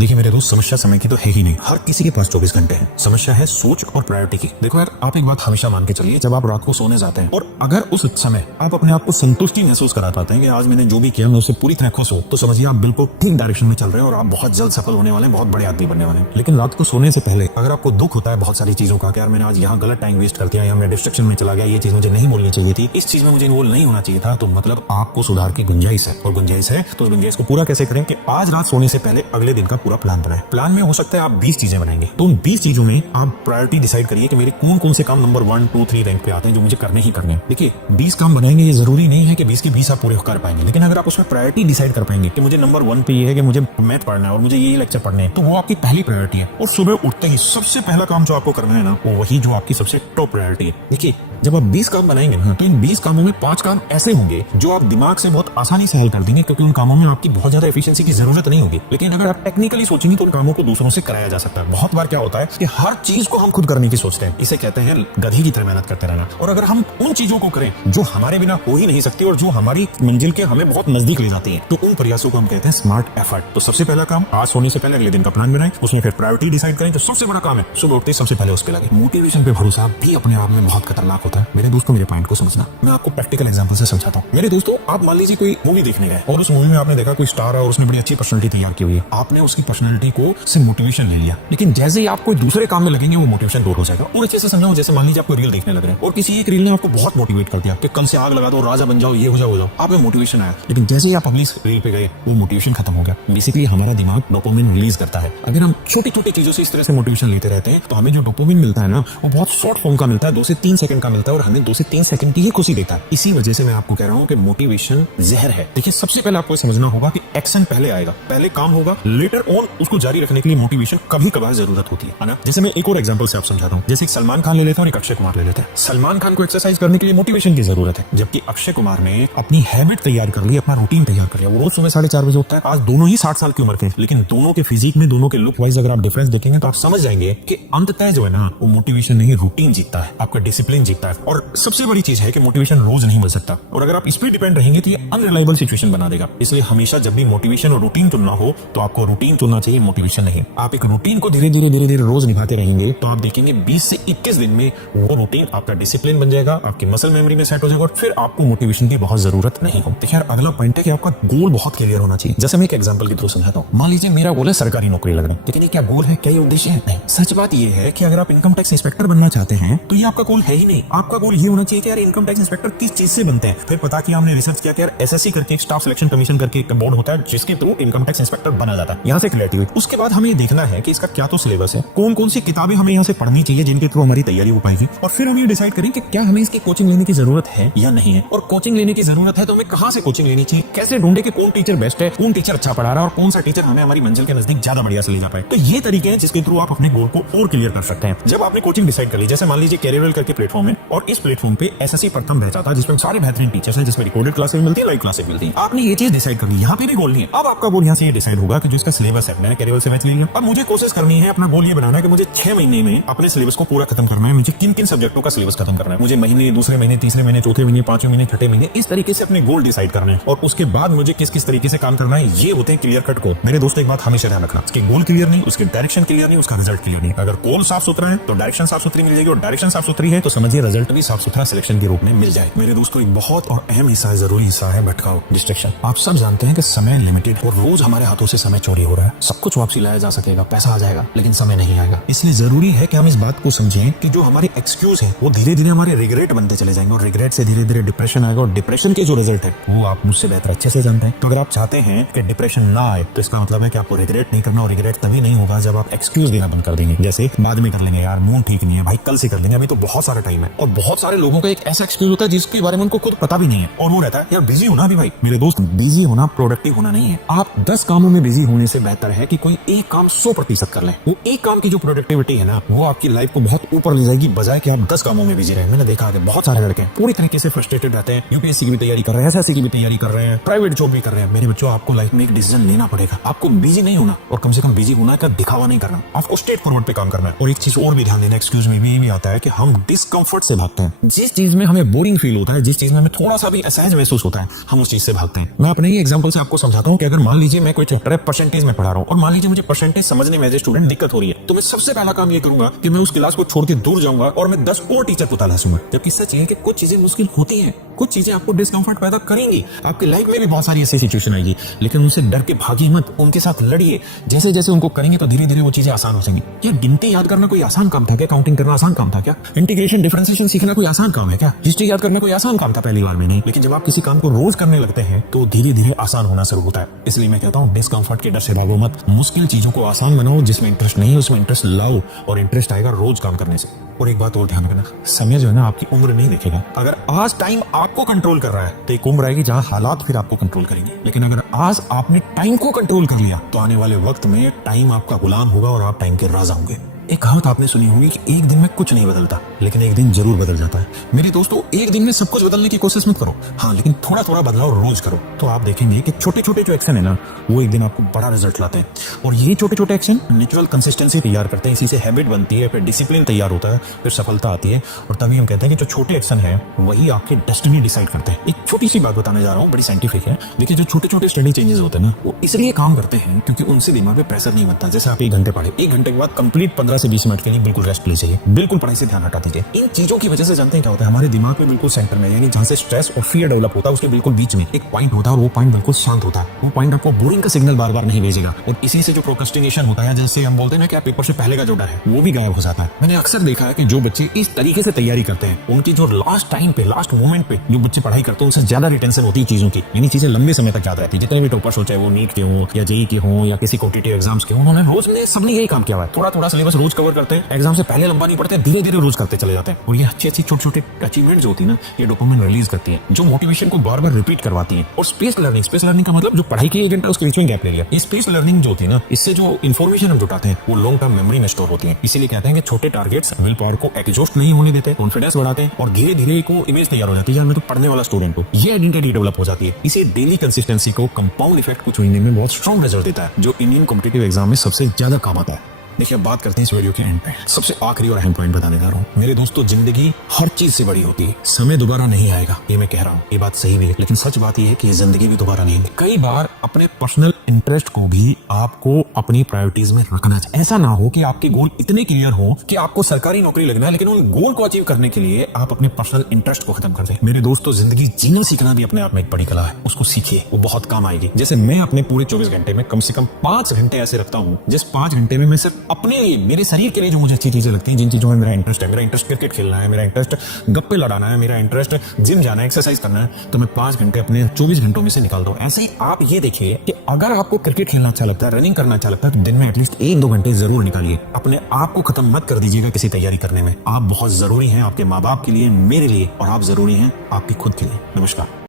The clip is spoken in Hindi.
देखिए मेरे दोस्त, समस्या समय की तो है ही नहीं। हर किसी के पास 24 घंटे हैं। समस्या है सोच और प्रायोरिटी की। देखो यार, आप एक बात हमेशा मान के चलिए, जब आप रात को सोने जाते हैं और अगर उस समय आप अपने आप को संतुष्टि महसूस करा पाते हैं कि आज मैंने जो भी किया मैं उससे पूरी तरह खुश हूं, तो समझिए आप बिल्कुल ठीक डायरेक्शन में चल रहे हैं और आप बहुत जल्द सफल होने वाले हैं, बहुत बड़े आदमी बनने वाले हैं। लेकिन रात को सोने से पहले अगर आपको दुख होता है बहुत सारी चीजों का कि यार मैंने आज यहाँ गलत टाइम वेस्ट कर दिया, या मैं डिस्ट्रक्शन में चला गया, ये चीज मुझे नहीं बोलनी चाहिए थी, इस चीज में मुझे इन्वॉल्व नहीं होना चाहिए था, तो मतलब आपको सुधार की गुंजाइश है। और गुंजाइश है तो गुंजाइश को पूरा कैसे करें कि आज रात सोने से पहले अगले दिन का पूरा प्लान बनाएं। प्लान में हो सकता है आप 20 चीजें बनाएंगे, तो उन 20 चीजों में आप प्रायोरिटी डिसाइड करिए कि मेरे कौन कौन से काम नंबर 1, 2, 3 रैंक पे आते हैं जो मुझे करने ही करने हैं। देखिए 20 काम बनाएंगे, ये जरूरी नहीं है कि 20 के 20 आप पूरे कर पाएंगे, लेकिन अगर आप उसमें प्रायोरिटी डिसाइड कर पाएंगे कि मुझे नंबर 1 पे ये है कि मुझे मैथ पढ़ना है और मुझे ये लेक्चर पढ़ने हैं, तो वो आपकी पहली प्रायोरिटी है। और सुबह उठते ही सबसे पहला काम जो आपको करना है ना, वो वही जो आपकी सबसे टॉप प्रायोरिटी है। देखिए जब आप 20 काम बनाएंगे ना, तो इन 20 कामों में 5 काम ऐसे होंगे जो आप दिमाग से बहुत आसानी से हल कर देंगे, क्योंकि उन कामों में आपकी बहुत ज्यादा एफिशिएंसी की जरूरत नहीं होगी। लेकिन अगर आप टेक्निकली सोचेंगे तो उन कामों को दूसरों से कराया जा सकता है। बहुत बार क्या होता है कि हर चीज को हम खुद करने की सोचते हैं, इसे कहते हैं गधी की तरह मेहनत करते रहना। और अगर हम उन चीजों को करें जो हमारे बिना हो ही नहीं सकती और जो हमारी मंजिल के हमें बहुत नजदीक ले जाती है, तो उन प्रयासों को हम कहते हैं स्मार्ट एफर्ट। तो सबसे पहला काम, आज सोने से पहले अगले दिन का प्लान बनाएं, उसमें फिर प्रायोरिटी डिसाइड करें। तो सबसे बड़ा काम है सुबह उठते सबसे पहले उस पर लगे। मोटिवेशन पे भरोसा भी अपने आप में बहुत खतरनाक होता है। मेरे दोस्तों, मेरे पॉइंट को समझना, मैं आपको प्रैक्टिकल एग्जांपल से समझाता हूँ। मेरे दोस्तों, आप मान लीजिए कोई मूवी देखने गए और उस मूवी में आपने देखा कोई स्टार है और उसने बड़ी अच्छी पर्सनालिटी तैयार की हुई है। आपने उसकी पर्सनालिटी को से मोटिवेशन ले लिया, लेकिन जैसे ही आप कोई दूसरे काम में लगेंगे वो मोटिवेशन दूर हो जाएगा। और अच्छे से समझाओ, जैसे मान लीजिए आपको रील देखने लग रहे हैं और किसी एक रील ने आपको बहुत मोटिवेट कर दिया कि कल से आग लगा दो, राजा बन जाओ, ये हो जाओ, आप में मोटिवेशन आया। लेकिन जैसे ही आप अगली रील पे गए वो मोटिवेशन खत्म हो गया। बेसिकली हमारा दिमाग डोपामिन रिलीज करता है। अगर हम छोटी छोटी चीजों से इस तरह से मोटिवेशन लेते रहते हैं तो हमें जो डोपामिन मिलता है ना, वो बहुत शॉर्ट फॉर्म का मिलता है, 2 से 3 सेकंड का मिलता है और हमें 2 से 3 सेकंड की ही खुशी देता है। इसी वजह से मैं आपको कह रहा हूं कि मोटिवेशन जहर है। देखिए सबसे पहले आपको समझना होगा कि एक्शन पहले आएगा, पहले काम होगा, लेटर ऑन उसको जारी रखने के लिए मोटिवेशन कभी कभार जरूरत होती है ना। जैसे मैं एक और एग्जांपल से आप समझाता हूं। जैसे एक सलमान खान ले लेते हैं और एक अक्षय कुमार ले लेते हैं। सलमान खान को एक्सरसाइज करने के लिए मोटिवेशन की जरूरत है, जबकि अक्षय कुमार ने अपनी हैबिट तैयार कर ली, अपना रूटीन तैयार कर लिया। वो रोज सुबह 4:30 बजे उठता है। आज दोनों ही 60 साल की उम्र के, लेकिन दोनों के फिजिक में, दोनों के लुक वाइज अगर आप डिफरेंस देखेंगे तो आप समझ जाएंगे कि अंततः जो है ना, वो मोटिवेशन नहीं, रूटीन जीतता है, आपका डिसिप्लिन जीतता है। और सबसे बड़ी चीज है कि मोटिवेशन रोज नहीं मिल सकता, और अगर आप इस पर डिपेंड रहेंगे तो ये अनरिलायबल सिचुएशन बना देगा। इसलिए हमेशा जब भी मोटिवेशन और रूटीन चुनना हो तो आपको रूटीन चुनना चाहिए, मोटिवेशन नहीं। आप एक रूटीन को धीरे धीरे रोज निभाते रहेंगे तो आप देखेंगे 20 से 21 दिन में वो रूटीन आपका डिसिप्लिन बन जाएगा, आपकी मसल मेमोरी में सेट हो जाएगा और फिर आपको मोटिवेशन की बहुत जरूरत नहीं हो। देखिए अगला पॉइंट है कि आपका गोल बहुत क्लियर होना चाहिए। जैसे मैं एक एग्जांपल के थ्रू समझाता हूँ। मान लीजिए मेरा गोल है सरकारी नौकरी लगना, लेकिन ये क्या गोल है, क्या ये उद्देश्य है? नहीं। सच बात ये है कि अगर आप इनकम टैक्स इंस्पेक्टर बनना चाहते हैं तो ये आपका गोल है ही नहीं। आपका गोल ये होना चाहिए कि यार इनकम टैक्स इंस्पेक्टर किस चीज से बनते हैं। फिर पता किया, हमने रिसर्च किया कि यार एसएससी करके स्टाफ सिलेक्शन कमीशन करके एक बोर्ड होता है जिसके थ्रू इनकम टैक्स इंस्पेक्टर बना जाता है। यहाँ से क्लैरिटी हुई। उसके बाद हमें ये देखना है कि इसका क्या तो सिलेबस है, कौन कौन सी किताबें हमें यहाँ से पढ़नी चाहिए जिनके थ्रू हमारी तैयारी हो पाएगी, और फिर हम ये डिसाइड करें कि क्या हमें इसकी कोचिंग लेने की जरूरत है या नहीं है। और कोचिंग लेने की जरूरत है तो हमें कहाँ से कोचिंग लेनी चाहिए, कैसे ढूंढे कि कौन टीचर बेस्ट है, कौन टीचर अच्छा पढ़ा रहा है और कौन सा टीचर हमें हमारी मंजिल के नजदीक ज्यादा बढ़िया से ले जा पाए। तो ये तरीके हैं जिसके थ्रू आप अपने गोल को और क्लियर कर सकते हैं। जब आपने कोचिंग डिसाइड कर ली, जैसे मान लीजिए कैरियर करके प्लेटफॉर्म है और इस प्लेटफॉर्म पे एसएससी प्रथम बैच आता है जिसमें सारे बेहतरीन टीचर्स हैं, जिसमें रिकॉर्डेड क्लासेस मिलती है, लाइव क्लासेस मिलती है। आपने ये चीज डिसाइड कर ली, यहाँ पे भी गोल नहीं है। अब आपका गोल यहाँ से ये डिसाइड होगा कि जो इसका सिलेबस है, मैंने कैरियर से बैच ले लिया, अब मुझे कोशिश करनी है, अपना गोल ये बनाना है कि मुझे 6 महीने में अपने सिलेबस को पूरा खत्म करना है। मुझे किन किन सब्जेक्टों का सिलेबस खत्म करना है, मुझे महीने, दूसरे महीने, तीसरे महीने, चौथे महीने, 5वें महीने, छठे महीने, इस तरीके से अपने गोल डिसाइड करना है। और उसके बाद मुझे किस किस तरीके से काम करना है, ये होते हैं क्लियर कट को। मेरे दोस्तों एक बात हमेशा ध्यान रखना, उसके गोल क्लियर नहीं, उसके डायरेक्शन क्लियर नहीं, उसका रिजल्ट क्लियर नहीं। अगर गोल साफ सुथरा है तो डायरेक्शन साफ सुथरी मिल जाएगी, और डायरेक्शन साफ सुथरी है तो समझिए रिजल्ट भी साफ सुथरा सिलेक्शन के रूप में मिल जाए। मेरे दोस्तों एक बहुत और अहम हिस्सा है, जरूरी हिस्सा है भटकाव, डिस्ट्रैक्शन। आप सब जानते हैं कि समय लिमिटेड और रोज हमारे हाथों से समय चोरी हो रहा है। सब कुछ वापसी लाया जा सकेगा, पैसा आ जाएगा, लेकिन समय नहीं आएगा। इसलिए जरूरी है कि हम इस बात को समझें कि जो हमारे एक्सक्यूज है वो धीरे धीरे हमारे रिग्रेट बनते चले जाएंगे, और रिग्रेट से धीरे धीरे डिप्रेशन आएगा, और डिप्रेशन के जो रिजल्ट है वो आप मुझसे बेहतर अच्छे से जानते हैं। तो अगर आप चाहते हैं कि डिप्रेशन ना आए तो इसका मतलब है कि आपको रिग्रेट नहीं करना, और रिग्रेट तभी नहीं होगा जब आप एक्सक्यूज देना बंद कर देंगे। जैसे बाद में कर लेंगे, यार मूड ठीक नहीं है भाई, कल से कर लेंगे, अभी तो बहुत सारा टाइम है। और बहुत सारे लोगों का एक ऐसा एक्सक्यूज होता है जिसके बारे में उनको खुद पता भी नहीं है, और वो रहता है यार बिजी होना भी। भाई मेरे दोस्त, बिजी होना प्रोडक्टिव होना नहीं है। आप 10 कामों में बिजी होने से बेहतर है कि कोई एक काम 100% कर लें। वो एक काम की जो प्रोडक्टिविटी है ना, वो आपकी लाइफ को बहुत ऊपर ले जाएगी, बजाय कि आप 10 कामों में बिजी रहे। मैंने देखा है बहुत सारे लड़के पूरी तरीके से फ्रस्ट्रेटेड रहते हैं, यूपीएससी की भी तैयारी कर रहे हैं, एसएससी की भी तैयारी कर रहे हैं, प्राइवेट जॉब भी कर रहे हैं। मेरे बच्चों, आपको लाइफ में एक डिसीजन लेना पड़ेगा। आपको बिजी नहीं होना, और कम से कम बिजी होना का दिखावा नहीं करना, आपको स्ट्रेट फॉरवर्ड पे काम करना है। और एक चीज और भी ध्यान देना, एक्सक्यूज में भी आता है कि हम डिस्कम्फर्ट से से भागते हैं। जिस चीज में हमें बोरिंग फील होता है, जिस चीज में हमें थोड़ा सा भी असहज महसूस होता है, हम उस चीज से भागते हैं। मैं अपने ही एग्जांपल से आपको समझाता हूँ कि अगर मान लीजिए मैं कोई चैप्टर परसेंटेज में पढ़ा रहा हूँ और मान लीजिए मुझे परसेंटेज समझने में एज ए स्टूडेंट दिक्कत हो रही है, तो मैं सबसे पहला काम ये करूंगा कि मैं उस क्लास को छोड़ के दूर जाऊंगा और मैं 10 और टीचर को तलाशूंगा। जबकि सच है कि कुछ चीजें मुश्किल होती हैं, कुछ चीजें आपको डिस्कंफर्ट पैदा करेंगी, आपकी लाइफ में भी बहुत सारी ऐसी सिचुएशन आएगी, लेकिन उनसे डर के भागिए मत, उनके साथ लड़िए। जैसे जैसे उनको करेंगे तो धीरे धीरे वो चीजें आसान हो जाएंगी। क्या गिनती याद करना कोई आसान काम था क्या? काउंटिंग करना आसान काम था क्या? इंटीग्रेशन डिफरेंशिएशन सीखना कोई आसान काम है क्या? हिस्ट्री याद करना कोई आसान काम था पहली बार में? नहीं। लेकिन जब आप किसी काम को रोज करने लगते हैं तो धीरे धीरे आसान होना शुरू होता है। इसलिए मैं कहता हूँ डिस्कंफर्ट के डर से भागो मत, मुश्किल चीजों को आसान बनाओ। जिसमें इंटरेस्ट नहीं है उसमें इंटरेस्ट लाओ और इंटरेस्ट आएगा रोज काम करने से। और एक बात और ध्यान रखना, समय जो है ना आपकी उम्र नहीं देखेगा। अगर आज टाइम आपको कंट्रोल कर रहा है तो एक उम्र आएगी जहां हालात फिर आपको कंट्रोल करेंगे। लेकिन अगर आज आपने टाइम को कंट्रोल कर लिया तो आने वाले वक्त में टाइम आपका गुलाम होगा और आप टाइम के राजा होंगे। एक कहावत आपने सुनी होगी कि एक दिन में कुछ नहीं बदलता, लेकिन एक दिन जरूर बदल जाता है। मेरे दोस्तों, एक दिन में सब कुछ बदलने की कोशिश मत करो, हाँ, लेकिन थोड़ा थोड़ा बदलाव रोज करो। तो आप देखेंगे कि छोटे छोटे जो एक्शन है ना, वो एक दिन आपको बड़ा रिजल्ट लाते हैं। और ये छोटे छोटे एक्शन नेचुरल कंसिस्टेंसी तैयार करते हैं, इसी से हैबिट बनती है, फिर डिसिप्लिन तैयार होता है, फिर सफलता आती है। और तभी हम कहते हैं कि जो छोटे एक्शन है वही आपके डेस्टिनी डिसाइड करते हैं। एक छोटी सी बात बताने जा रहा हूँ, बड़ी साइंटिफिक है। देखिए, जो छोटे छोटे स्टडी चेंजेस होते हैं ना, वो इसलिए काम करते हैं क्योंकि उनसे दिमाग में प्रेशर नहीं बनता। जैसे आप 1 घंटे पढ़े, 1 घंटे के बाद कंप्लीट 15 से 20 मिनट के लिए बिल्कुल रेस्ट लीजिए, बिल्कुल पढ़ाई से ध्यान हटा दीजिए। इन चीजों की वजह से जानते हैं क्या होता है, हमारे दिमाग में बिल्कुल सेंटर में, यानी जहां से स्ट्रेस और फियर डेवलप होता है उसके बिल्कुल बीच में एक पॉइंट होता है और वो पॉइंट बिल्कुल शांत होता है। वो पॉइंट आपको बोरिंग का सिग्नल बार बार नहीं भेजेगा और इसी से जो प्रोक्रेस्टिनेशन होता है, जैसे हम बोलते हैं ना कि पेपर से पहले का जो डर है, वो भी गायब हो जाता है। मैंने अक्सर देखा है कि जो बच्चे इस तरीके से तैयारी करते हैं उनकी जो लास्ट टाइम पे, लास्ट मोमेंट पे जो बच्चे पढ़ाई करते हैं उनसे ज्यादा रिटेंशन होती है चीजों की, यानी चीजें लंबे समय तक याद रहती है। जितने भी टॉपर्स हो, चाहे वो नीट के हो या जेईई के हो या किसी कॉम्पिटिटिव एग्जाम्स के हो, उन्होंने रोज में सबने यही काम किया है। थोड़ा थोड़ा सिलेबस रोज कवर करते हैं, एग्जाम से पहले लंबा नहीं पढ़ते, धीरे धीरे रोज करते चले जाते हैं। और ये अच्छी अच्छी छोटे छोटे अचीवमेंट जो होती है ना, ये डोपामिन रिलीज करती है, जो मोटिवेशन को बार बार रिपीट करवाती है। और स्पेस लर्निंग का मतलब जो पढ़ाई की 1 घंटा उसके बीच में गैप ले लिया, ये स्पेस लर्निंग जो होती है ना, इससे जो इन्फॉर्मेशन हम जुटाते हैं वो लॉन्ग टर्म मेमोरी में स्टोर होती है। इसीलिए कहते हैं कि छोटे टारगेट्स विल पावर को एग्जॉस्ट नहीं होने देते, कॉन्फिडेंस बढ़ाते हैं और धीरे धीरे को इमेज तैयार हो जाती है, यार मैं तो पढ़ने वाला स्टूडेंट हूँ, ये आइडेंटिटी डेवलप हो जाती है। इसी डेली कंसिस्टेंसी को कंपाउंड इफेक्ट कुछ महीने में बहुत स्ट्रॉन्ग रिजल्ट देता है, जो इंडियन कॉम्पिटिटिव एग्जाम में सबसे ज्यादा काम आता है। देखिए, बात करते हैं इस वीडियो के एंड पे। सबसे आखिरी और अहम पॉइंट बताने जा रहा हूँ। मेरे दोस्तों, जिंदगी हर चीज से बड़ी होती है। समय दोबारा नहीं आएगा, ये मैं कह रहा हूँ, ये बात सही भी है, लेकिन सच बात ये है कि जिंदगी भी दोबारा नहीं है। कई बार अपने पर्सनल इंटरेस्ट को भी आपको अपनी प्रायोरिटीज में रखना चाहिए। ऐसा ना हो कि आपके गोल इतने क्लियर हो कि आपको सरकारी नौकरी लगना है, लेकिन उन गोल को अचीव करने के लिए आप अपने पर्सनल इंटरेस्ट को खत्म कर दें। मेरे दोस्तों, जिंदगी जीना सीखना भी अपने आप में एक बड़ी कला है, उसको सीखिए, वो बहुत काम आएगी। जैसे मैं अपने पूरे 24 घंटे में कम से कम 5 घंटे ऐसे रखता हूँ जिस 5 घंटे में मैं सिर्फ अपने लिए, मेरे शरीर के लिए जो मुझे अच्छी चीजें लगती हैं, जिन चीजों में मेरा इंटरेस्ट है, मेरा इंटरेस्ट क्रिकेट खेलना है, मेरा इंटरेस्ट गप्पे लड़ाना है, मेरा इंटरेस्ट जिम जाना है, एक्सरसाइज करना है, तो मैं 5 घंटे अपने 24 घंटों में से निकालता हूँ। ऐसे ही आप ये देखिए कि अगर आपको क्रिकेट खेलना अच्छा लगता है, रनिंग करना अच्छा लगता है, तो दिन में एटलीस्ट 1-2 घंटे जरूर निकालिए। अपने आप को खत्म मत कर दीजिएगा किसी तैयारी करने में। आप बहुत जरूरी हैं आपके माँ बाप के लिए, मेरे लिए, और आप जरूरी हैं आपकी खुद के लिए। नमस्कार।